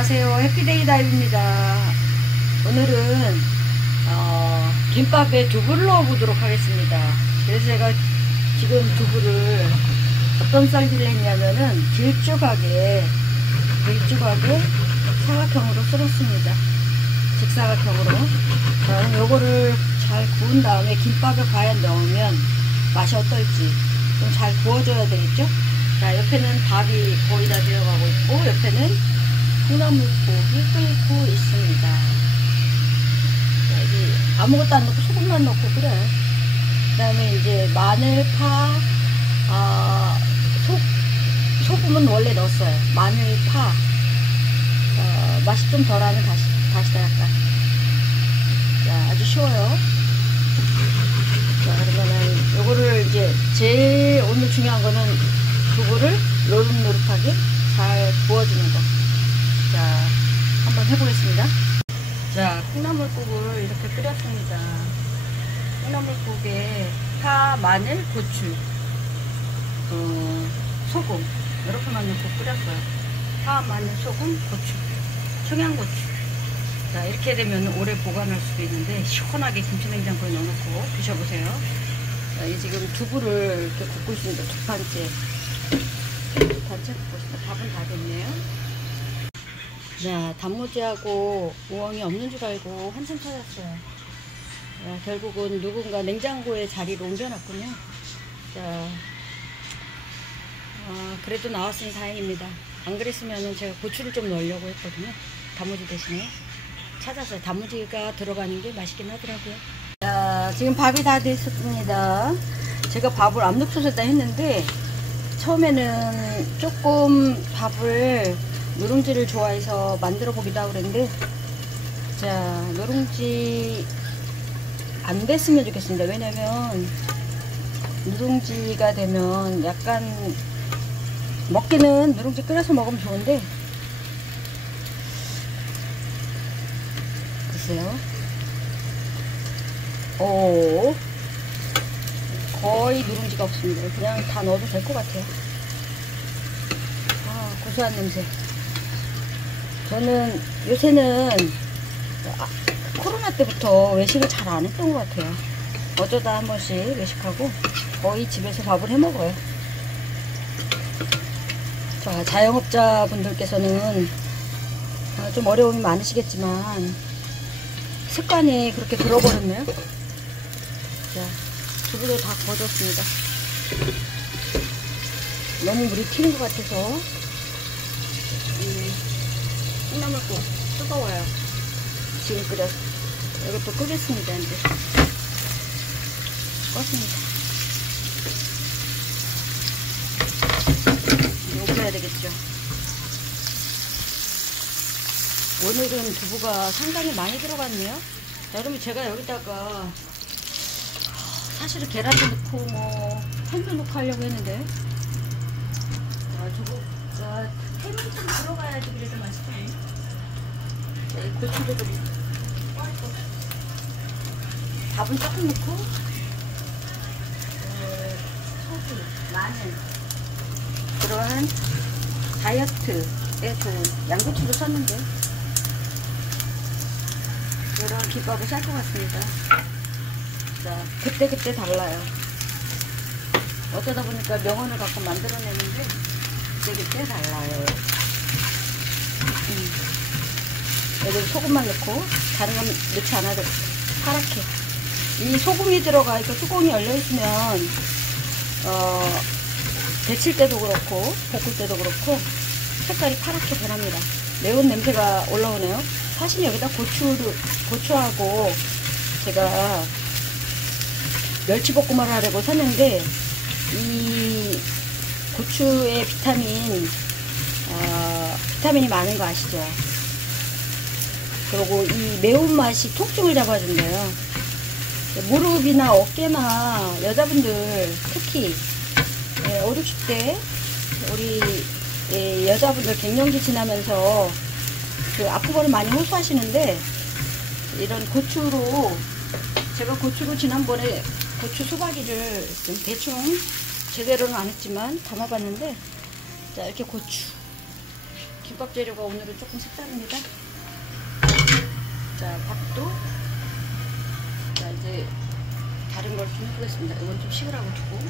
안녕하세요. 해피데이 다이브입니다. 오늘은 김밥에 두부를 넣어보도록 하겠습니다. 그래서 제가 지금 두부를 어떤 썰기를 했냐면은 길쭉하게 사각형으로 썰었습니다. 직사각형으로. 자, 그럼 요거를 잘 구운 다음에 김밥에 과연 넣으면 맛이 어떨지 좀 잘 구워줘야 되겠죠. 자, 옆에는 밥이 거의 다 들어가고 있고 옆에는 콩나물국이 끓고 있습니다. 자, 여기 아무것도 안 넣고 소금만 넣고 끓여요. 그 다음에 이제 마늘, 파, 소금은 원래 넣었어요. 마늘, 파. 맛이 좀 덜하면 다시다 약간. 자, 아주 쉬워요. 자, 그러면은 요거를 이제 제일 오늘 중요한 거는 두부를 노릇노릇하게 잘 구워주는 거. 자, 한번 해보겠습니다. 자, 콩나물국을 이렇게 끓였습니다. 콩나물국에 파, 마늘, 고추, 소금 이렇게만 넣고 끓였어요. 파, 마늘, 소금, 고추, 청양고추. 자, 이렇게 되면 오래 보관할 수도 있는데 시원하게 김치냉장고에 넣어놓고 드셔보세요. 자, 이 지금 두부를 이렇게 굽고 있습니다. 두 판째 굽고 있습니다. 밥은 다 됐네요. 자, 단무지하고 우엉이 없는 줄 알고 한참 찾았어요. 자, 결국은 누군가 냉장고에 자리를 옮겨놨군요. 자, 그래도 나왔으니 다행입니다. 안 그랬으면 제가 고추를 좀 넣으려고 했거든요. 단무지 대신에 찾았어요. 단무지가 들어가는 게 맛있긴 하더라고요. 자, 지금 밥이 다 됐습니다. 제가 밥을 압력솥에다 했는데 처음에는 조금 밥을 누룽지를 좋아해서 만들어 보기도 하고 그랬는데, 자, 누룽지 안 됐으면 좋겠습니다. 왜냐면 누룽지가 되면 약간 먹기는 누룽지 끓여서 먹으면 좋은데 글쎄요. 거의 누룽지가 없습니다. 그냥 다 넣어도 될 것 같아요. 고소한 냄새. 저는 요새는 코로나 때부터 외식을 잘 안 했던 것 같아요. 어쩌다 한 번씩 외식하고 거의 집에서 밥을 해 먹어요. 자, 자영업자분들께서는 좀 어려움이 많으시겠지만 습관이 그렇게 들어버렸네요. 자, 두부도 다 구워졌습니다. 너무 물이 튀는 것 같아서 콩나물국 뜨거워요. 지금 끓여서 이것도 끄겠습니다. 이제 껐습니다. 녹여야 되겠죠. 오늘은 두부가 상당히 많이 들어갔네요. 자, 그러면 제가 여기다가 사실은 계란도 넣고 뭐 햄도 넣고 하려고 했는데, 자, 두부가 햄이 좀 들어가야지 그래도 맛있어요. 자, 이 고추도 좀 꽉 밥은 조금 넣고 소금, 마늘, 그러한 다이어트에 좋은 양고추도 썼는데 이런 김밥을 쌀 것 같습니다. 자, 그때 달라요. 어쩌다 보니까 명언을 갖고 만들어내는데 그때 달라요. 여기 소금만 넣고 다른 건 넣지 않아도 파랗게. 이 소금이 들어가 있고 뚜껑이 열려 있으면 데칠 때도 그렇고 볶을 때도 그렇고 색깔이 파랗게 변합니다. 매운 냄새가 올라오네요. 사실 여기다 고추하고 제가 멸치볶음을 하려고 샀는데 이 고추의 비타민이 많은 거 아시죠? 그리고 이 매운맛이 통증을 잡아준대요. 무릎이나 어깨나 여자분들 특히 5, 60대 우리 여자분들 갱년기 지나면서 그 아프고를 많이 호소하시는데 이런 고추로 제가 고추로 지난번에 고추 소박이를 좀 대충 제대로는 안 했지만 담아봤는데, 자, 이렇게 고추 김밥 재료가 오늘은 조금 색다릅니다. 자, 밥도. 자, 이제 다른 걸 좀 해보겠습니다. 이건 좀 식으라고 두고.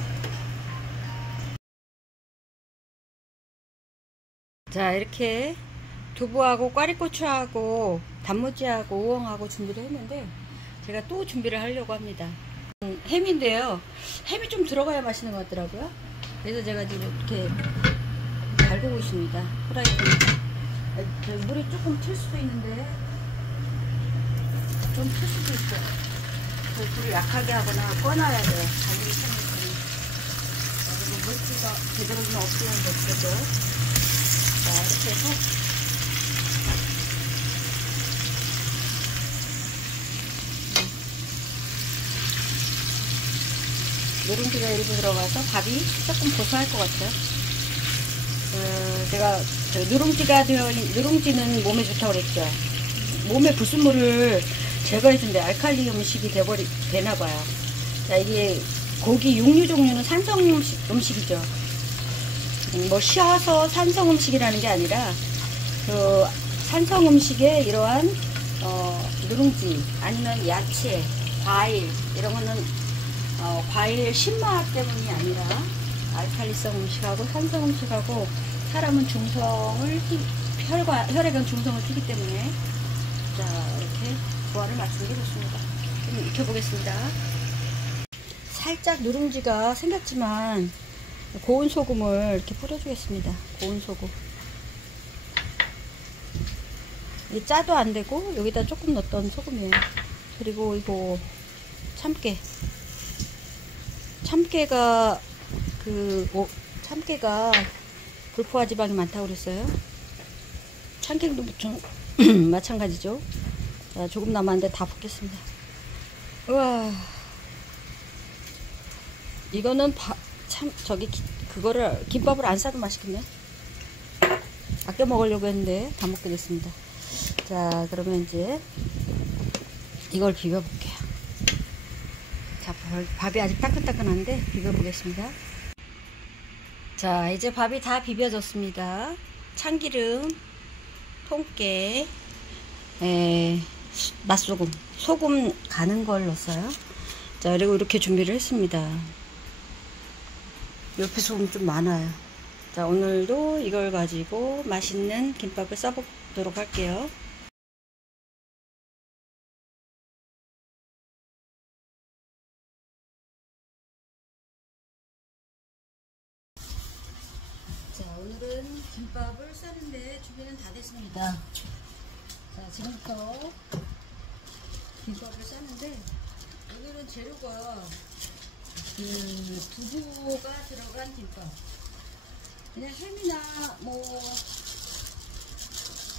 자, 이렇게 두부하고 꽈리고추하고 단무지하고 우엉하고 준비를 했는데 제가 또 준비를 하려고 합니다. 햄인데요. 햄이 좀 들어가야 맛있는 것 같더라고요. 그래서 제가 지금 이렇게 달구고 있습니다. 후라이팬에. 물이 조금 튈 수도 있는데 좀 튈 수도 있어요. 불을 약하게 하거나 꺼놔야 돼요. 달구기 편해서는. 그리고 물기가 제대로 좀 없으면 못되죠. 자, 이렇게 해서 누룽지가 일부 들어가서 밥이 조금 고소할 것 같아요. 제가 누룽지는 몸에 좋다고 그랬죠. 몸에 불순물을 제거해준대. 알칼리 음식이 되나봐요. 자, 이게 고기, 육류 종류는 산성 음식이죠. 뭐 쉬어서 산성 음식이라는 게 아니라 그 산성 음식에 이러한 누룽지 아니면 야채, 과일 이런 거는 과일 신맛 때문이 아니라 알칼리성 음식하고 산성 음식하고 사람은 혈액은 중성을 띠기 때문에 자, 이렇게 조화를 맞추는 게 좋습니다. 좀 익혀보겠습니다. 살짝 누룽지가 생겼지만 고운 소금을 이렇게 뿌려주겠습니다. 고운 소금. 이게 짜도 안 되고 여기다 조금 넣었던 소금이에요. 그리고 이거 참깨가 불포화 지방이 많다고 그랬어요. 참깨도 마찬가지죠. 자, 조금 남았는데 다 붓겠습니다. 우와, 이거는 그거를 김밥을 안 싸도 맛있겠네. 아껴 먹으려고 했는데 다 먹게 됐습니다. 자, 그러면 이제 이걸 비벼 볼게요. 자, 밥이 아직 따끈따끈한데 비벼 보겠습니다. 자, 이제 밥이 다 비벼졌습니다. 참기름, 통깨, 맛소금, 소금 가는 걸 넣었어요. 자, 그리고 이렇게 준비를 했습니다. 옆에 소금 좀 많아요. 자, 오늘도 이걸 가지고 맛있는 김밥을 싸보도록 할게요. 자, 오늘은 김밥을 싸는데 준비는 다 됐습니다. 자, 지금부터 김밥을 싸는데 오늘은 재료가 두부가 들어간 김밥. 그냥 햄이나 뭐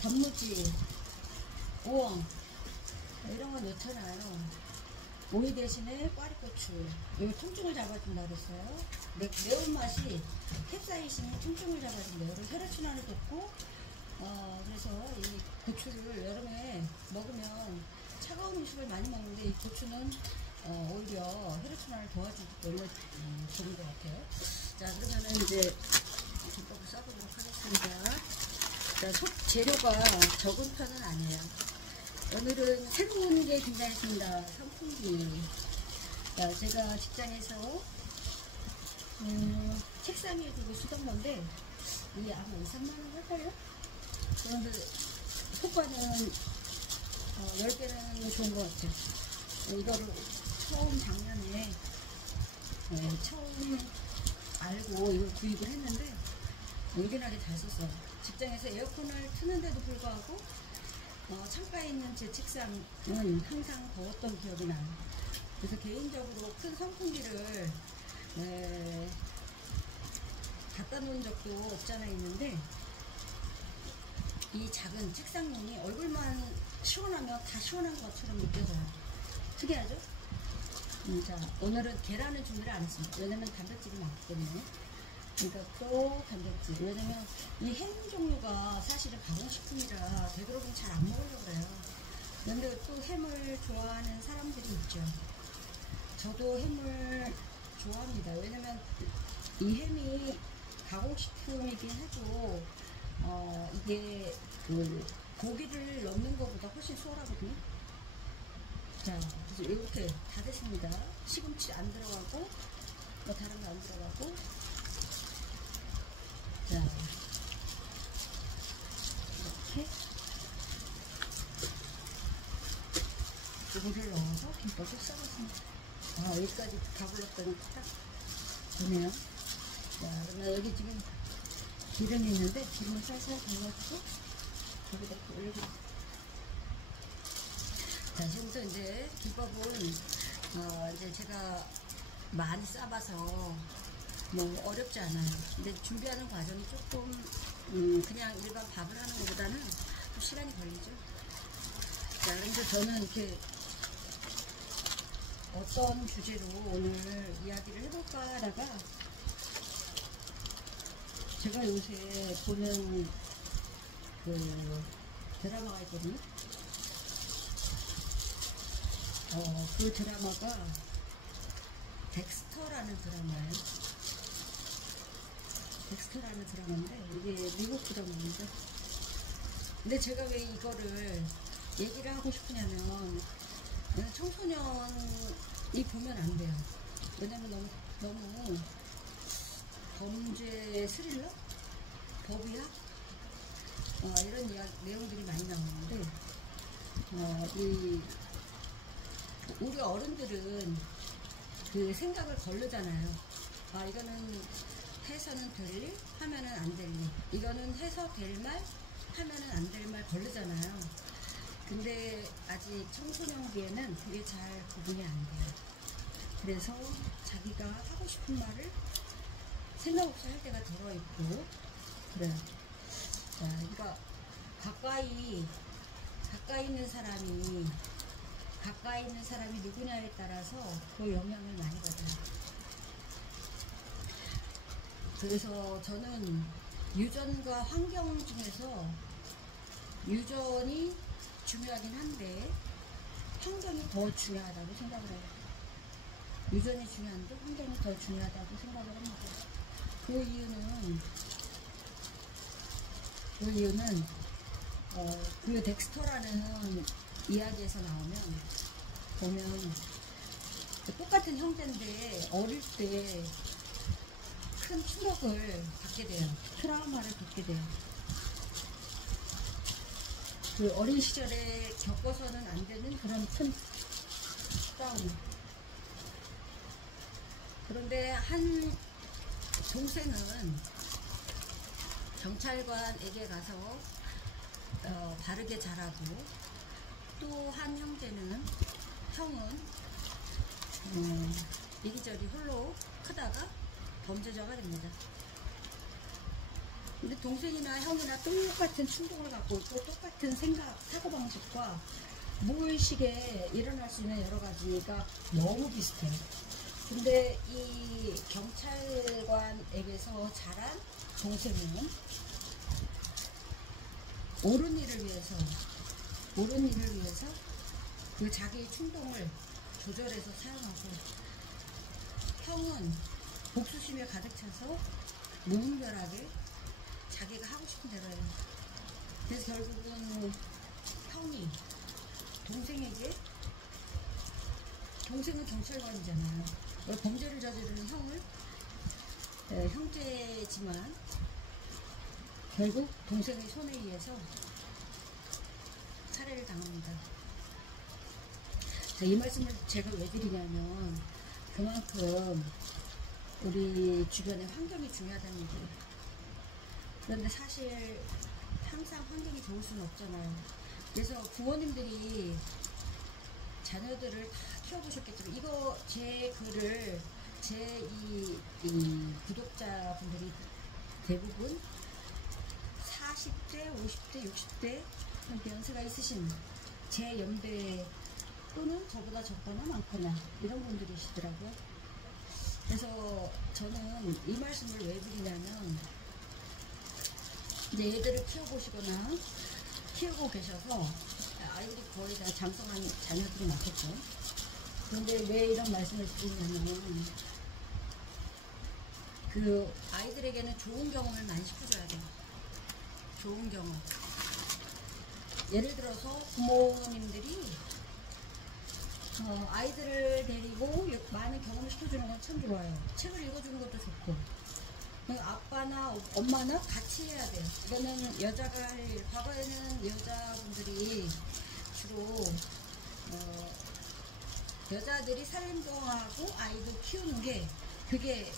단무지, 우엉 이런 거 넣잖아요. 오이 대신에 꽈리고추. 여기 통증을 잡아준다 그랬어요. 매운맛이 캡사이신이 통증을 잡아준대요. 그리고 혈액순환을 돕고 그래서 이 고추를 여름에 먹으면 차가운 음식을 많이 먹는데 이 고추는 오히려 혈액순환을 도와주기 때문에 좋은 것 같아요. 자, 그러면은 이제 김밥을 싸보도록 하겠습니다. 자, 재료가 적은 편은 아니에요. 오늘은 새로운 게 등장했습니다. 선풍기. 자, 제가 직장에서 책상 위에 두고 쓰던 건데 이게 아마 2, 3만원 할까요? 그런데 효과는 10배는 좋은 것 같아요. 이거를 작년에 처음 알고 이걸 구입을 했는데 요긴하게 잘 썼어요. 직장에서 에어컨을 트는데도 불구하고 창가에 있는 제 책상은 항상 더웠던 기억이 나요. 그래서 개인적으로 큰 선풍기를 갖다 놓은 적도 없잖아 있는데 이 작은 책상용이 얼굴만 시원하면 다 시원한 것처럼 느껴져요. 특이하죠? 자, 오늘은 계란을 준비를 안 했습니다. 왜냐면 단백질이 많기 때문에. 그러니까 또 단백질. 왜냐면 이 햄 종류가 사실은 가공식품이라 되도록이면 잘 안 먹으려고 그래요. 그런데 또 햄을 좋아하는 사람들이 있죠. 저도 햄을 좋아합니다. 왜냐면 이 햄이 가공식품이긴 해도 이게 그 고기를 넣는 것보다 훨씬 수월하거든요. 자, 그래서 이렇게 다 됐습니다. 시금치 안 들어가고, 뭐 다른 거 안 들어가고. 자, 이렇게 고기를 넣어서 김밥을 싸겠습니다. 여기까지 다 불렀더니 딱 되네요. 자, 그러면 여기 지금 기름이 있는데 기름을 살살 발라주고 여기다 이렇게 올려주세요. 자, 지금부터 이제 김밥은 이제 제가 많이 싸봐서 뭐 어렵지 않아요. 근데 준비하는 과정이 조금 그냥 일반 밥을 하는 것보다는 좀 시간이 걸리죠. 자, 그런데 저는 이렇게 어떤 주제로 오늘 이야기를 해볼까 하다가 제가 요새 보는 그 드라마가 있거든요. 그 드라마가 덱스터라는 드라마예요. 덱스터라는 드라마인데 이게 미국 드라마입니다. 근데 제가 왜 이거를 얘기를 하고 싶으냐면 청소년이 보면 안 돼요. 왜냐면 너무 범죄 스릴러? 법의학? 이런 내용들이 많이 나오는데 우리 어른들은 그 생각을 거르잖아요. 이거는 해서는 될 일, 하면은 안 될 일. 이거는 해서 될 말, 하면은 안 될 말 거르잖아요. 근데 아직 청소년기에는 그게 잘 구분이 안 돼요. 그래서 자기가 하고 싶은 말을 생각 없이 할 때가 들어있고, 그래요. 자, 그러니까 가까이 있는 사람이 누구냐에 따라서 그 영향을 많이 받아요. 그래서 저는 유전과 환경 중에서 유전이 중요하긴 한데 환경이 더 중요하다고 생각을 해요. 유전이 중요한데 환경이 더 중요하다고 생각을 합니다. 그 이유는 그 덱스터라는 이야기에서 보면 똑같은 형제인데 어릴 때 큰 충격을 받게 돼요. 트라우마를 받게 돼요. 그 어린 시절에 겪어서는 안 되는 그런 큰 트라우마. 그런데 한 동생은 경찰관에게 가서 바르게 자라고, 또 한 형은 이리저리 홀로 크다가 범죄자가 됩니다. 근데 동생이나 형이나 똑같은 충동을 갖고 있고 똑같은 사고방식과 무의식에 일어날 수 있는 여러 가지가 너무 비슷해요. 근데 이 경찰관에게서 자란 동생은 옳은 일을 위해서 그 자기의 충동을 조절해서 사용하고, 형은 복수심에 가득 차서 무분별하게 자기가 하고 싶은 대로 해요. 그래서 결국은 형이 동생은 경찰관이잖아요. 범죄를 저지르는 형을 형제지만 결국 동생의 손에 의해서 살해를 당합니다. 이 말씀을 제가 왜 드리냐면 그만큼 우리 주변의 환경이 중요하다는 얘기예요. 그런데 사실 항상 환경이 좋을 수는 없잖아요. 그래서 부모님들이 자녀들을 다 키워보셨겠지만 이거 제 글을 이 구독자분들이 대부분 40대, 50대, 60대 연세가 있으신 제 연대 또는 저보다 적거나 많거나 이런 분들이시더라고요. 그래서 저는 이 말씀을 왜 드리냐면 이제 애들을 키워보시거나 키우고 계셔서 아이들이 거의 다 장성한 자녀들이 많겠죠. 그런데 왜 이런 말씀을 드리냐면 그 아이들에게는 좋은 경험을 많이 시켜줘야 돼요. 좋은 경험. 예를 들어서 부모님들이 아이들을 데리고 많은 경험을 시켜주는 건 참 좋아요. 책을 읽어주는 것도 좋고, 아빠나 엄마나 같이 해야 돼요. 이거는 여자가 할 일. 과거에는 여자분들이 주로 여자들이 살림도 하고 아이도 키우는 게 그게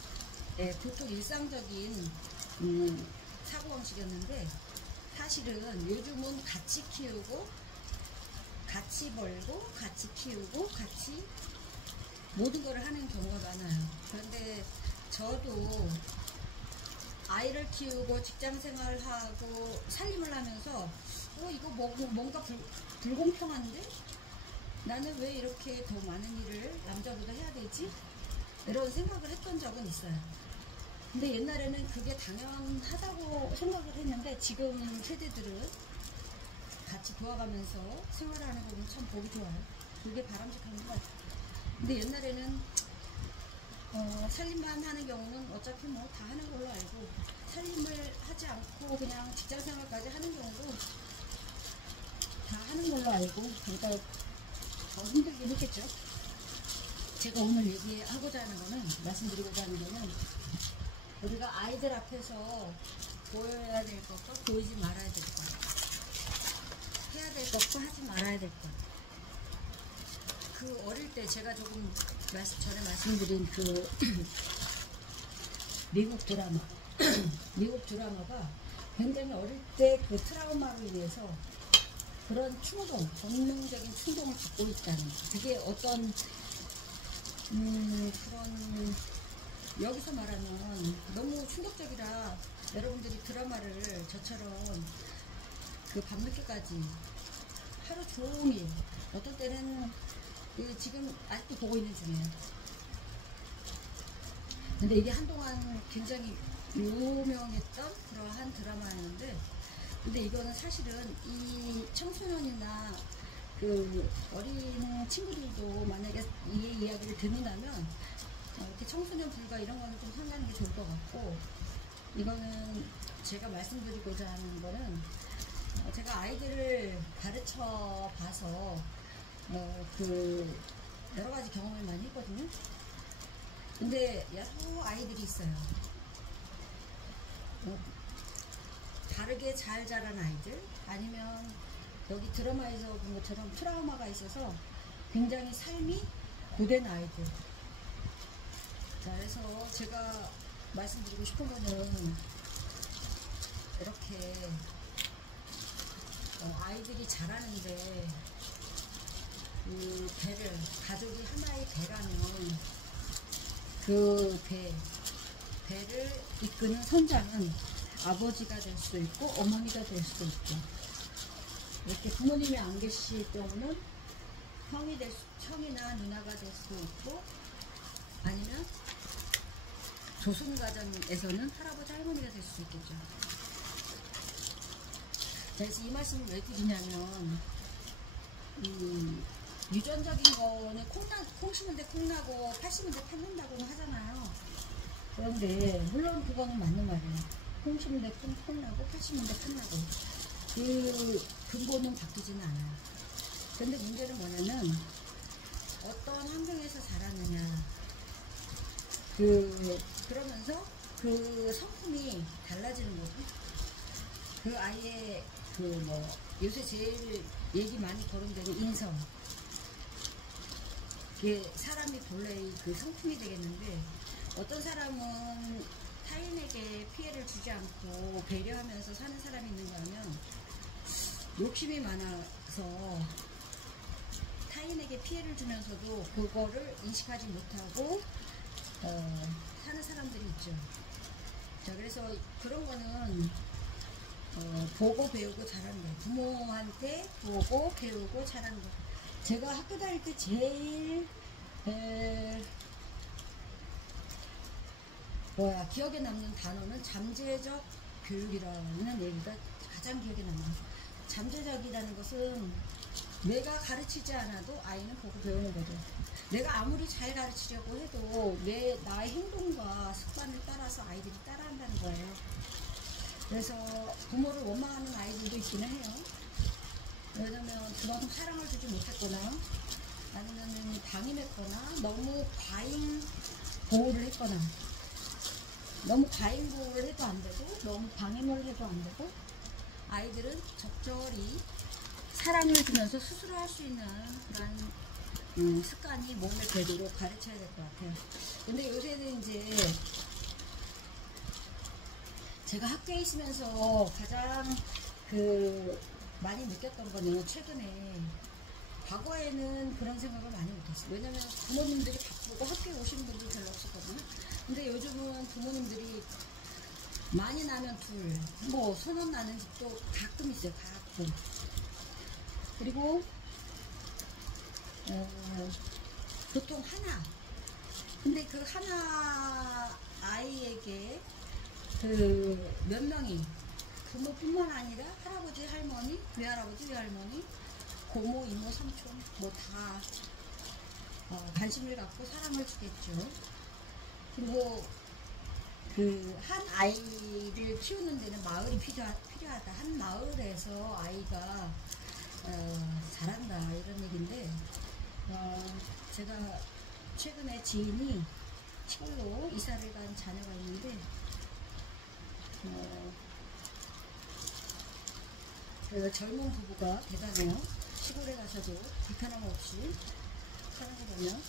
보통 일상적인 사고방식이었는데, 사실은 요즘은 같이 키우고 같이 벌고 같이 키우고 같이 모든 걸 하는 경우가 많아요. 그런데 저도 아이를 키우고 직장생활하고 살림을 하면서 이거 뭔가 불공평한데? 나는 왜 이렇게 더 많은 일을 남자보다 해야 되지? 이런 생각을 했던 적은 있어요. 근데 옛날에는 그게 당연하다고 생각을 했는데, 지금 세대들은 같이 도와가면서 생활하는 거 보면 참 보기 좋아요. 그게 바람직한 것 같아요. 근데 옛날에는 살림만 하는 경우는 어차피 뭐 다 하는 걸로 알고, 살림을 하지 않고 그냥 직장생활까지 하는 경우도 다 하는 걸로 알고, 그러니까 더 힘들긴 했겠죠. 제가 오늘 얘기하고자 하는 거는, 말씀드리고자 하는 거는, 우리가 아이들 앞에서 보여야 될 것과 보이지 말아야 될 것, 해야 될 것과 하지 말아야 될 것. 그 어릴 때 제가 조금 전에 말씀드린 그 미국 드라마 미국 드라마가 굉장히 어릴 때 그 트라우마로 인해서 그런 충동, 본능적인 충동을 갖고 있다는, 그게 어떤 그런, 여기서 말하면 너무 충격적이라 여러분들이 드라마를 저처럼 그 밤늦게까지 하루 종일, 어떤 때는 지금 아직도 보고 있는 중이에요. 근데 이게 한동안 굉장히 유명했던 그러한 드라마였는데, 근데 이거는 사실은 이 청소년이나 그 어린 친구들도 만약에 이 이야기를 듣는다면 이렇게 청소년 불가 이런 거는 좀 상하는 게 좋을 것 같고, 이거는 제가 말씀드리고자 하는 거는, 제가 아이들을 가르쳐 봐서 그 여러 가지 경험을 많이 했거든요. 근데 여러 아이들이 있어요. 다르게 잘 자란 아이들, 아니면 여기 드라마에서 본 것처럼 트라우마가 있어서 굉장히 삶이 고된 아이들. 자, 그래서 제가 말씀드리고 싶은 거는, 이렇게 아이들이 자라는데 그 배를, 가족이 하나의 배라는 그 배를 이끄는 선장은 아버지가 될 수도 있고 어머니가 될 수도 있고, 이렇게 부모님이 안 계실 경우는 형이나 누나가 될 수도 있고, 아니면 조손가정에서는 할아버지 할머니가 될 수도 있겠죠. 자, 그래서 이 말씀을 왜 드리냐면, 유전적인 거는 콩 심은데 콩 나고 팥 심은데 팥 난다고 하잖아요. 그런데 물론 그거는 맞는 말이에요. 콩 심은데 콩 나고 팥 심은데 팥 나고, 그 근본은 바뀌지는 않아요. 근데 문제는 뭐냐면, 어떤 환경에서 자랐느냐, 그러면서 그 성품이 달라지는 거죠. 그 아이의 요새 제일 얘기 많이 거론되는 인성, 그게 사람이 본래의 그 성품이 되겠는데, 어떤 사람은 타인에게 피해를 주지 않고 배려하면서 사는 사람이 있는가 하면, 욕심이 많아서 타인에게 피해를 주면서도 그거를 인식하지 못하고 사는 사람들이 있죠. 자, 그래서 그런 거는 보고 배우고 자라는 거예요. 부모한테 보고 배우고 자라는 거예요. 제가 학교 다닐 때 제일 기억에 남는 단어는 잠재적 교육이라는 얘기가 가장 기억에 남아요. 잠재적이라는 것은 내가 가르치지 않아도 아이는 보고 배우는 거죠. 내가 아무리 잘 가르치려고 해도 나의 행동과 습관을 따라서 아이들이 따라한다는 거예요. 그래서 부모를 원망하는 아이들도 있기는 해요. 왜냐면 그만큼 사랑을 주지 못했거나 아니면 방임했거나 너무 과잉 보호를 했거나, 너무 과잉 보호를 해도 안 되고 너무 방임을 해도 안 되고, 아이들은 적절히 사랑을 주면서 스스로 할 수 있는 그런 습관이 몸에 배도록 가르쳐야 될 것 같아요. 근데 요새는 이제 제가 학교에 있으면서 가장 많이 느꼈던 거는, 최근에, 과거에는 그런 생각을 많이 못했어요. 왜냐면 부모님들이 바쁘고 학교에 오시는 분들 별로 없었거든요. 근데 요즘은 부모님들이 많이 나면 둘, 뭐 서너 나는 집도 가끔 있어요. 가끔. 그리고 보통 하나. 근데 그 하나 아이에게 몇 명이, 부모뿐만 아니라 할아버지, 할머니, 외할아버지, 외할머니, 고모, 이모, 삼촌 뭐 다 관심을 갖고 사랑을 주겠죠. 그리고 한 아이를 키우는 데는 마을이 필요하다. 한 마을에서 아이가 잘한다, 이런 얘기인데, 제가 최근에 지인이 시골로 이사를 간 자녀가 있는데, 젊은 부부가 대단해요. 시골에 가서도 불편함 없이 살아가거든요.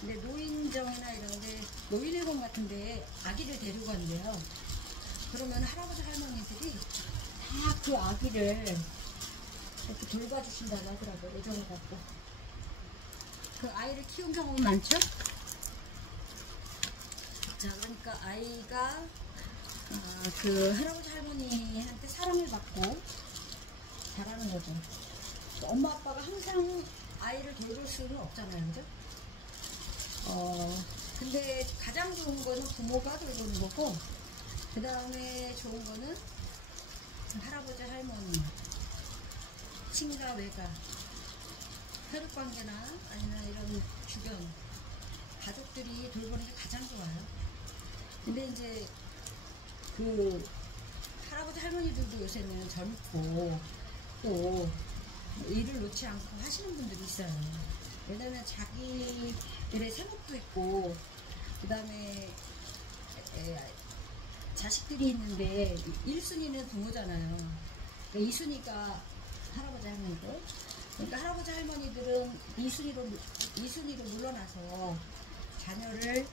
근데 노인정이나 이런데, 노인일공 같은데 아기를 데리고 간대요. 그러면 할아버지 할머니들이 다 그 아기를 이렇게 돌봐주신다고 하더라고요. 애정을 갖고. 그 아이를 키운 경험은 많죠? 자, 그러니까 아이가 그 할아버지 할머니한테 사랑을 받고 자라는 거죠. 엄마 아빠가 항상 아이를 돌볼 수는 없잖아요, 그죠? 근데 가장 좋은 거는 부모가 돌보는 거고, 그 다음에 좋은 거는 할아버지 할머니, 친가 외가, 혈육관계나 아니면 이런 주변 가족들이 돌보는 게 가장 좋아요. 근데 이제 할아버지 할머니들도 요새는 젊고 또 일을 놓지 않고 하시는 분들이 있어요. 왜냐면 자기들의 생업도 있고, 그 다음에 자식들이 있는데 1순위는 부모잖아요. 2순위가 할아버지 할머니고, 그러니까 할아버지 할머니들은 2순위로 물러나서 자녀를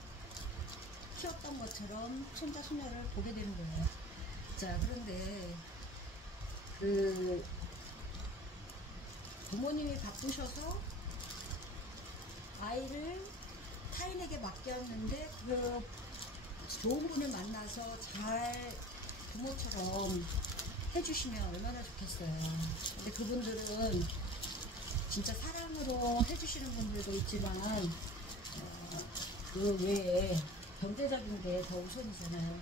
키웠던 것처럼 손자 손녀를 보게 되는 거예요. 자, 그런데 부모님이 바쁘셔서 아이를 타인에게 맡겼는데 좋은 분을 만나서 잘 부모처럼 해주시면 얼마나 좋겠어요. 근데 그분들은 진짜 사랑으로 해주시는 분들도 있지만 그 외에 경제적인 게 더 우선이잖아요.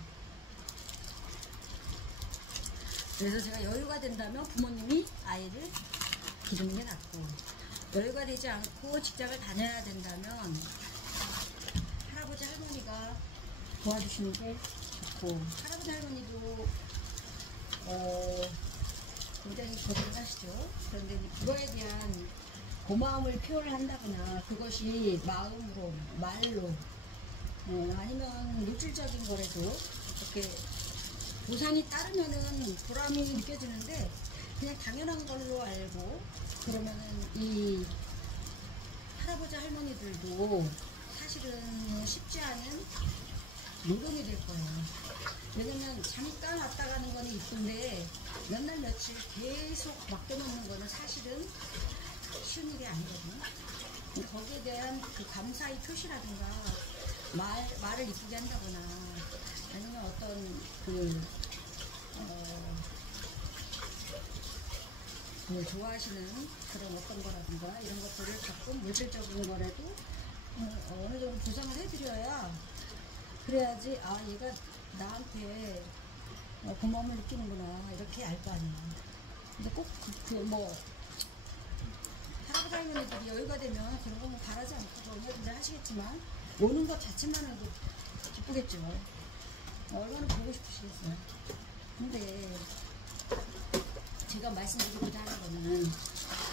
그래서 제가 여유가 된다면 부모님이 아이를 기르는 게 낫고, 여유가 되지 않고 직장을 다녀야 된다면 할아버지 할머니가 도와주시는 게 좋고, 할아버지 할머니도 굉장히 고생하시죠. 그런데 그거에 대한 고마움을 표현을 한다거나, 그것이 마음으로, 말로, 아니면 물질적인 거라도 이렇게 보상이 따르면은 보람이 느껴지는데, 그냥 당연한 걸로 알고 그러면은 이 할아버지 할머니들도 사실은 쉽지 않은 노동이 될 거예요. 왜냐면 잠깐 왔다 가는 거는 이쁜데 몇 날 며칠 계속 맡겨놓는 거는 사실은 쉬운 일이 아니거든요. 거기에 대한 그 감사의 표시라든가 말을 이쁘게 한다거나, 아니면 어떤 좋아하시는 그런 어떤 거라든가 이런 것들을 가끔 물질적인 거라도 어느 정도 보상을 해드려야, 그래야지 얘가 나한테 고마움을 느끼는구나 이렇게 알 거 아니에요. 근데 꼭 할아버지 할머니들이 여유가 되면 그런 거 바라지 않고 얼마든지 하시겠지만, 오는 것 자체만으로도 기쁘겠죠. 얼마나 보고 싶으시겠어요. 근데 제가 말씀드리고자 하는 거는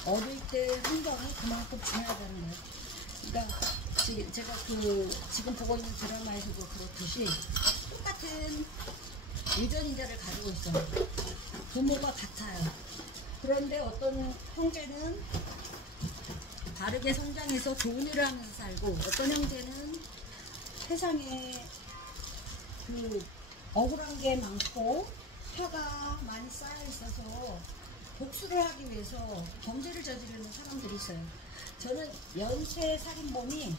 어릴 때 환경이 그만큼 중요하다는 거예요. 그러니까 제가 지금 보고 있는 드라마에서도 그렇듯이 똑같은 유전인자를 가지고 있어요. 부모가 같아요. 그런데 어떤 형제는 바르게 성장해서 좋은 일을 하면서 살고, 어떤 형제는 세상에 억울한 게 많고 화가 많이 쌓여 있어서 복수를 하기 위해서 범죄를 저지르는 사람들이 있어요. 저는 연쇄 살인범이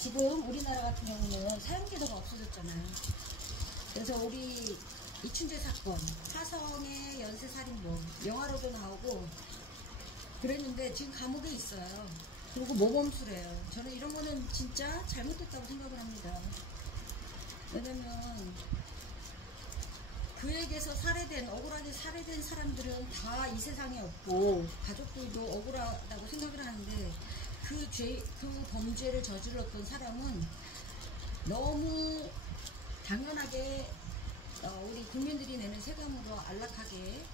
지금 우리나라 같은 경우는 사형제도가 없어졌잖아요. 그래서 우리 이춘재 사건, 화성의 연쇄 살인범 영화로도 나오고 그랬는데 지금 감옥에 있어요. 그리고 모범수래요. 저는 이런 거는 진짜 잘못됐다고 생각을 합니다. 왜냐면 그에게서 억울하게 살해된 사람들은 다 이 세상에 없고 가족들도 억울하다고 생각을 하는데 그 범죄를 저질렀던 사람은 너무 당연하게 우리 국민들이 내는 세금으로 안락하게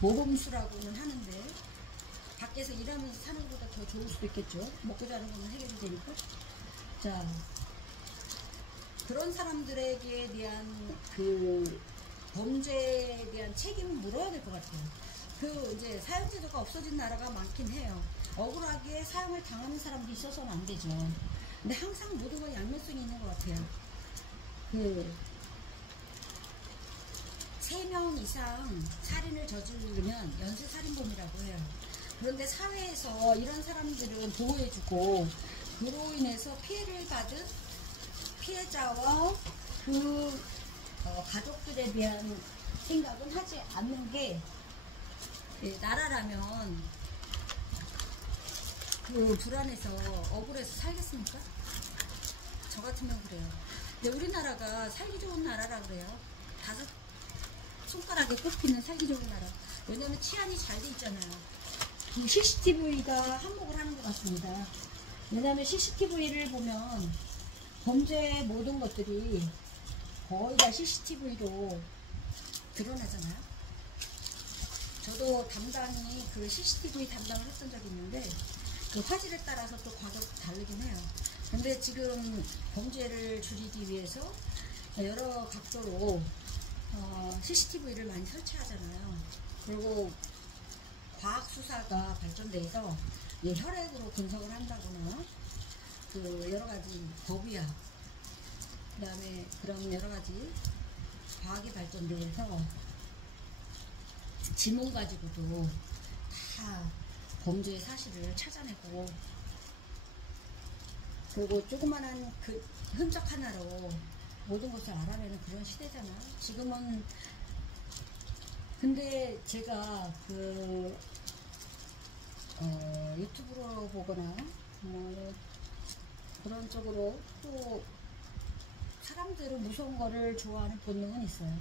모범수라고는 하는데 밖에서 일하면서 사는 것보다 더 좋을 수도 있겠죠. 먹고 자는 거는 해결이 되니까. 자, 그런 사람들에게 대한 범죄에 대한 책임을 물어야 될 것 같아요. 이제 사형제도가 없어진 나라가 많긴 해요. 억울하게 사형을 당하는 사람도 있어서는 안 되죠. 근데 항상 모든 건 양면성이 있는 것 같아요. 3명 이상 살인을 저지르면 연쇄살인범이라고 해요. 그런데 사회에서 이런 사람들은 보호해주고 그로 인해서 피해를 받은 피해자와 가족들에 대한 생각은 하지 않는 게 나라라면 불안해서 억울해서 살겠습니까? 저 같으면 그래요. 근데 우리나라가 살기 좋은 나라라 그래요. 5 손가락에 꼽히는 살기 좋은 나라. 왜냐면 치안이 잘 돼 있잖아요. CCTV가 한몫을 하는 것 같습니다. 왜냐면 CCTV를 보면 범죄의 모든 것들이 거의 다 CCTV로 드러나잖아요. 저도 담당이 CCTV 담당을 했던 적이 있는데 화질에 따라서 또 가격이 다르긴 해요. 근데 지금 범죄를 줄이기 위해서 여러 각도로 CCTV를 많이 설치하잖아요. 그리고 과학수사가 발전돼서 혈액으로 분석을 한다거나 여러가지 법의학, 그 다음에 그런 여러가지 과학이 발전돼서 지문 가지고도 다 범죄의 사실을 찾아내고, 그리고 조그만한 흔적 하나로 모든 것을 알아내는 그런 시대잖아요. 지금은. 근데 제가 유튜브로 보거나 그런 쪽으로 또 사람들은 무서운 거를 좋아하는 본능은 있어요.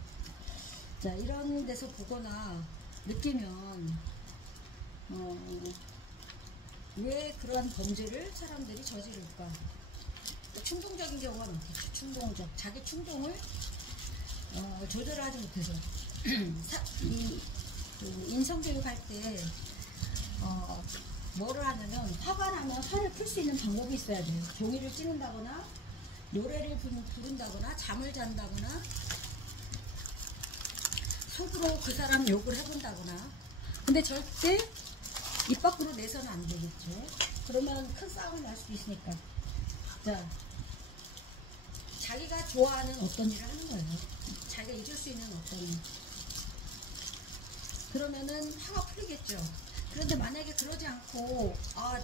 자, 이런 데서 보거나 느끼면 왜 그러한 범죄를 사람들이 저지를까? 충동적인 경우가 많겠죠. 충동적. 자기 충동을 조절하지 못해서 인성교육 할 때 뭐를 하냐면 화가 나면 화를 풀 수 있는 방법이 있어야 돼요. 종이를 찌른다거나 노래를 부른다거나 잠을 잔다거나 속으로 그 사람 욕을 해본다거나. 근데 절대 입 밖으로 내서는 안 되겠죠. 그러면 큰 싸움이 날 수도 있으니까. 자, 자기가 좋아하는 어떤 일을 하는 거예요. 자기가 잊을 수 있는 어떤. 그러면은 화가 풀리겠죠. 그런데 만약에 그러지 않고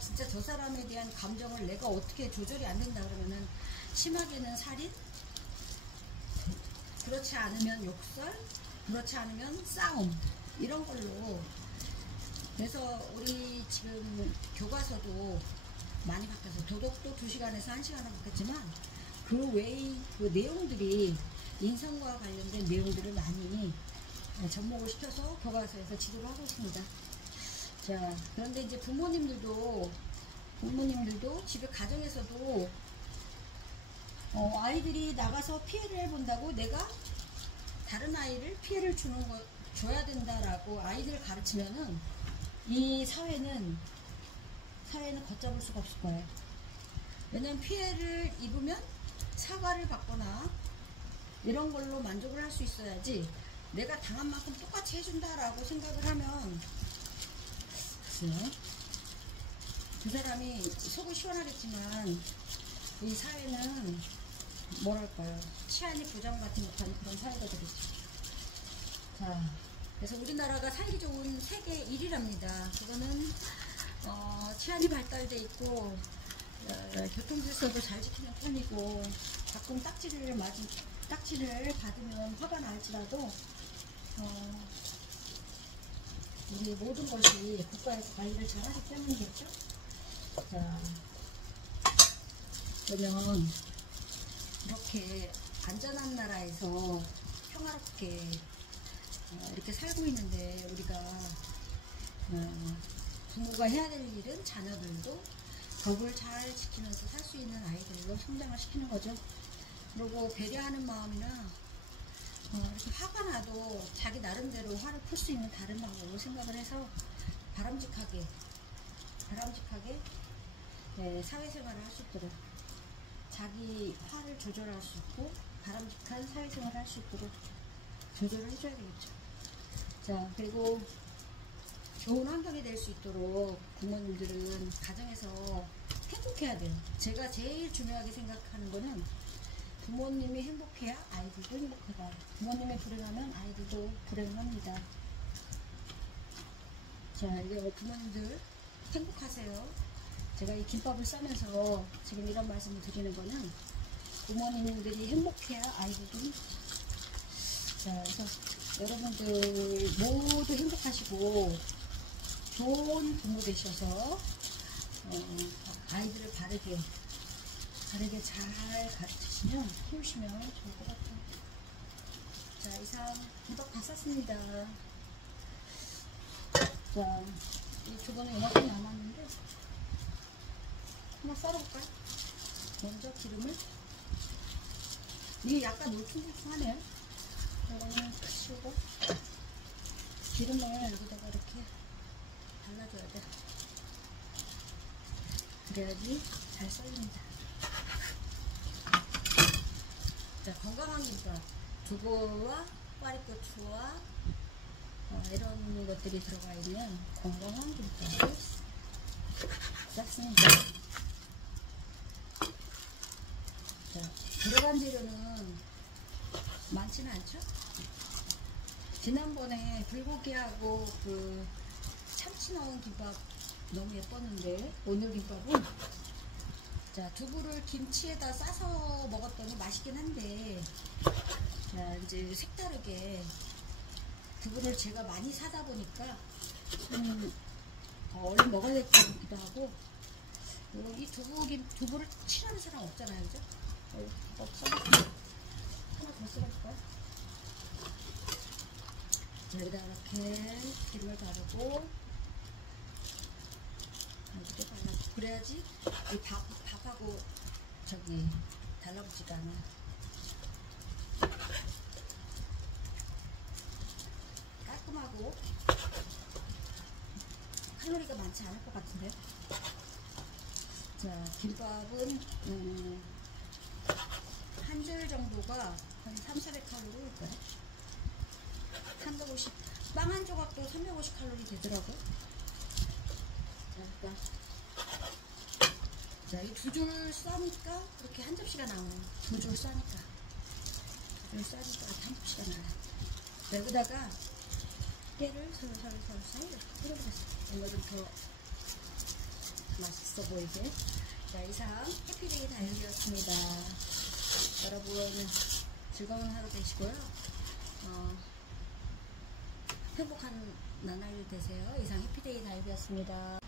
진짜 저 사람에 대한 감정을 내가 어떻게 조절이 안 된다 그러면은 심하게는 살인, 그렇지 않으면 욕설, 그렇지 않으면 싸움, 이런 걸로. 그래서 우리 지금 교과서도 많이 바뀌어서 도덕도 2시간에서 1시간을 바뀌었지만 그 외의 내용들이 인성과 관련된 내용들을 많이 접목을 시켜서 교과서에서 지도를 하고 있습니다. 자, 그런데 이제 부모님들도 집에 가정에서도 아이들이 나가서 피해를 본다고 내가 다른 아이를 피해를 줘야 된다라고 아이들을 가르치면은 이 사회는 걷잡을 수가 없을 거예요. 왜냐면 피해를 입으면 사과를 받거나 이런 걸로 만족을 할 수 있어야지, 내가 당한 만큼 똑같이 해준다라고 생각을 하면 글쎄요, 그 사람이 속은 시원하겠지만 이 사회는 뭐랄까요, 치안이 보장받지 못하는 그런 사회가 되겠죠. 자, 그래서 우리나라가 살기 좋은 세계 1위랍니다. 그거는 치안이 발달돼 있고 교통질서도 잘 지키는 편이고, 가끔 딱지를 받으면 화가 날지라도 우리 모든 것이 국가에서 관리를 잘 하기 때문이겠죠. 자, 그러면 이렇게 안전한 나라에서 평화롭게 이렇게 살고 있는데, 우리가 부모가 해야 될 일은 자녀들도 법을 잘 지키면서 살 수 있는 아이들로 성장을 시키는 거죠. 그리고 배려하는 마음이나 이렇게 화가 나도 자기 나름대로 화를 풀 수 있는 다른 방법으로 생각을 해서 바람직하게 사회생활을 할 수 있도록, 자기 화를 조절할 수 있고 바람직한 사회생활을 할 수 있도록 조절을 해줘야 되겠죠. 자, 그리고 좋은 환경이 될 수 있도록 부모님들은 가정에서 행복해야 돼요. 제가 제일 중요하게 생각하는 거는 부모님이 행복해야 아이들도 행복하다. 부모님이 불행하면 아이들도 불행합니다. 자, 이제 부모님들 행복하세요. 제가 이 김밥을 싸면서 지금 이런 말씀을 드리는 거는 부모님들이 행복해야 아이들도 행복해요. 자, 그래서 여러분들 모두 행복하시고 좋은 부모 되셔서 아이들을 바르게 잘 가르치시면, 키우시면 좋을 것 같아요. 자, 이상 김밥 다 쌌습니다. 자, 이 주변에 이만큼 남았는데 하나 썰어볼까요? 먼저 기름을, 이게 약간 울퉁불퉁하네요. 이거는 치우고 기름을 여기다가 이렇게 발라줘야 돼. 그래야지 잘 썰립니다. 자, 건강한 김밥, 두부와 파리고추와 이런 것들이 들어가 있는 건강한 김밥을 쌌습니다. 자, 들어간 재료는 많지는 않죠? 지난번에 불고기하고 그 참치 넣은 김밥 너무 예뻤는데, 오늘 김밥은 자, 두부를 김치에다 싸서 먹었더니 맛있긴 한데, 자, 이제 색다르게 두부를 제가 많이 사다 보니까 얼른 먹어야 될 것 같기도 하고, 이 두부를 싫어하는 사람 없잖아요, 그죠? 하나 더 썰어볼까요? 여기다 이렇게 기름을 바르고 이렇게 발라주고, 그래야지 이 밥하고 저기 달라붙지가 않아. 깔끔하고 칼로리가 많지 않을 것 같은데. 자, 김밥은 한 줄 정도가 한 300~400칼로리일까요? 350, 빵 한 조각도 350칼로리 되더라고요. 자, 이 두 줄 싸니까 이렇게 한 접시가 나오네요. 두 줄 싸니까 이렇게 한 접시가 나와요. 여기다가 깨를 살살살살 이렇게 뿌려보겠습니다. 뭔가 좀 더 맛있어 보이게. 자, 이상 해피데이 다육이었습니다. 여러분 즐거운 하루 되시고요. 행복한 나날 되세요. 이상 해피데이 다육이었습니다.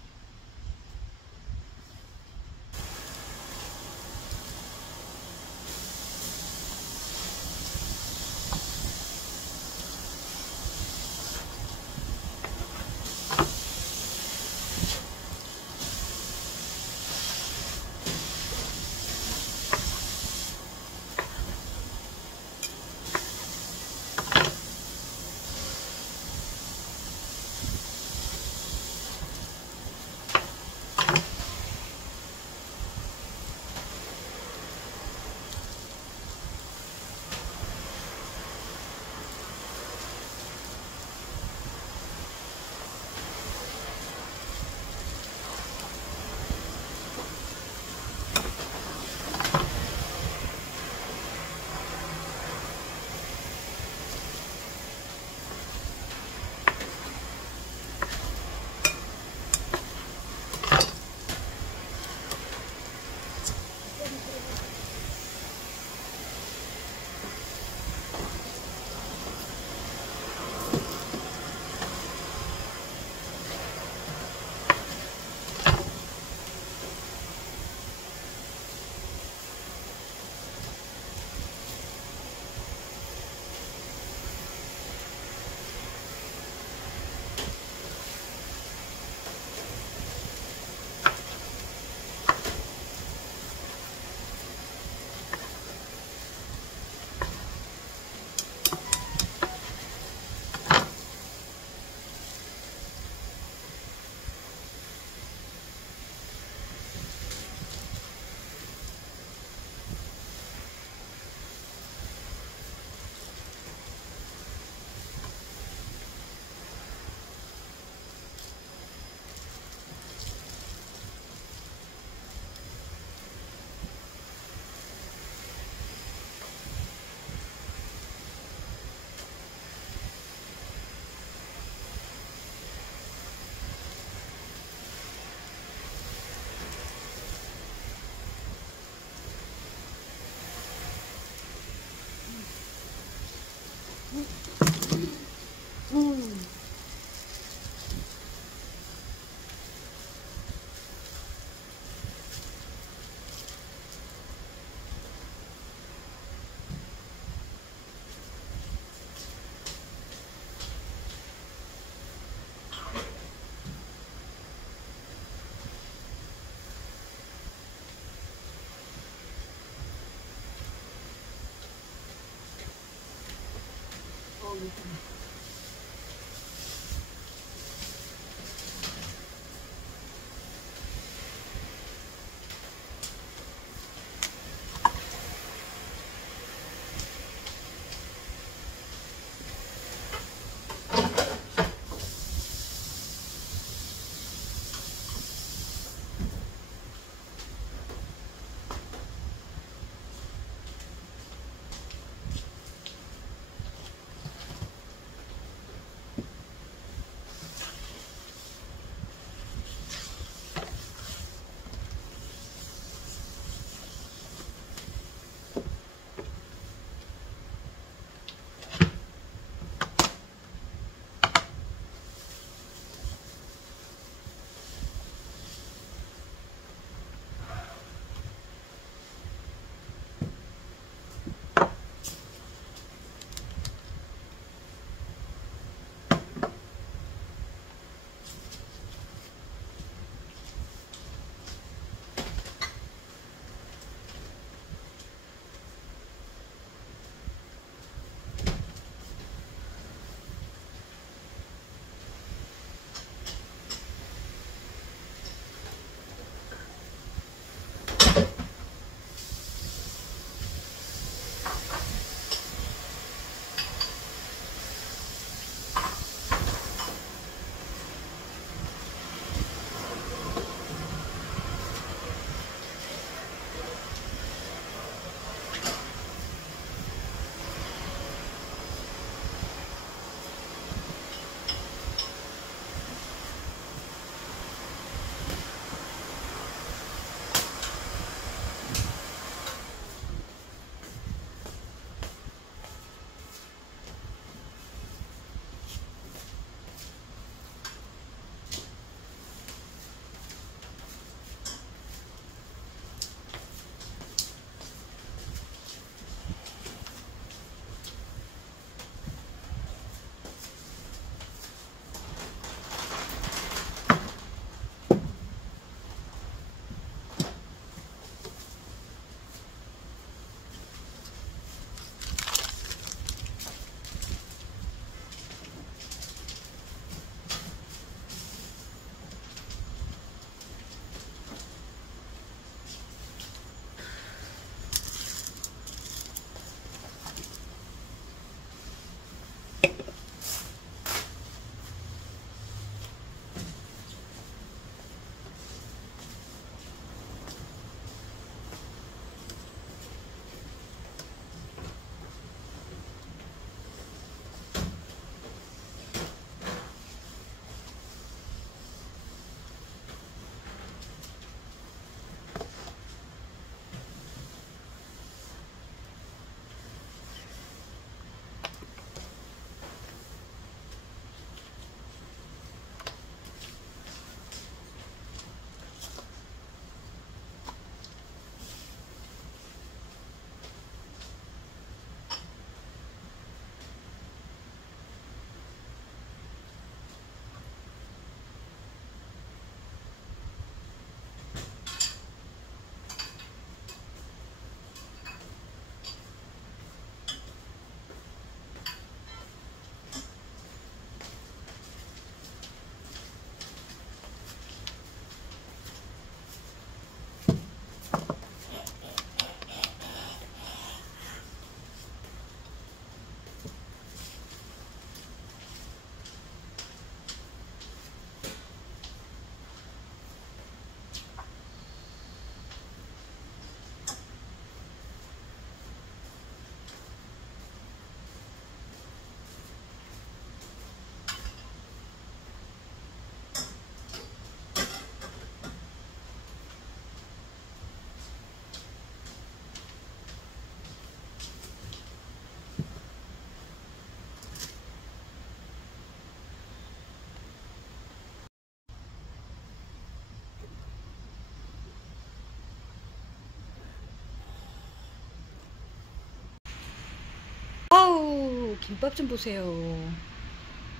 아우, 김밥 좀 보세요.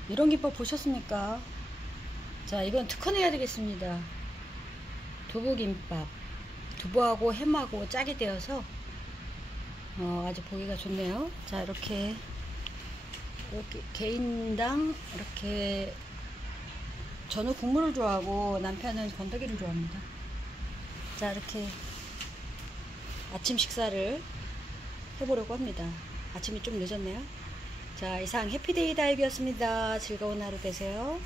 이런 김밥 보셨습니까? 자, 이건 특허내야 되겠습니다. 두부김밥. 두부하고 햄하고 짝이 되어서 아주 보기가 좋네요. 자, 이렇게 이렇게 개인당 이렇게 저는 국물을 좋아하고 남편은 건더기를 좋아합니다. 자, 이렇게 아침 식사를 해보려고 합니다. 아침이 좀 늦었네요. 자, 이상 해피데이 다이브였습니다. 즐거운 하루 되세요.